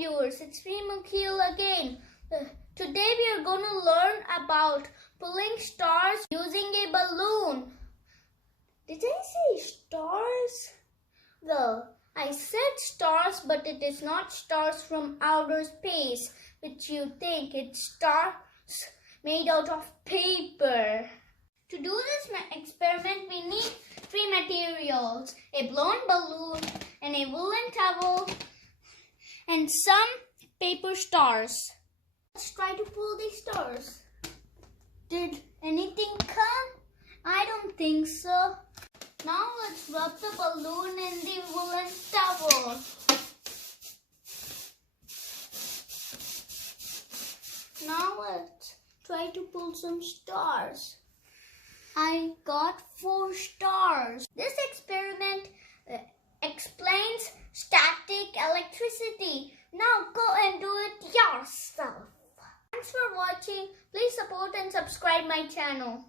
viewers, it's me Mukil again. Today we are going to learn about pulling stars using a balloon. Did I say stars? Well, I said stars, but it is not stars from outer space, which you think. It's stars made out of paper. To do this experiment, we need three materials: a blown balloon, and a woolen towel, and some paper stars. Let's try to pull these stars. Did anything come? I don't think so. Now let's rub the balloon in the woolen towel. Now let's try to pull some stars. I got 4 stars. This experiment explains static electricity. Now go and do it yourself. Thanks for watching. Please support and subscribe my channel.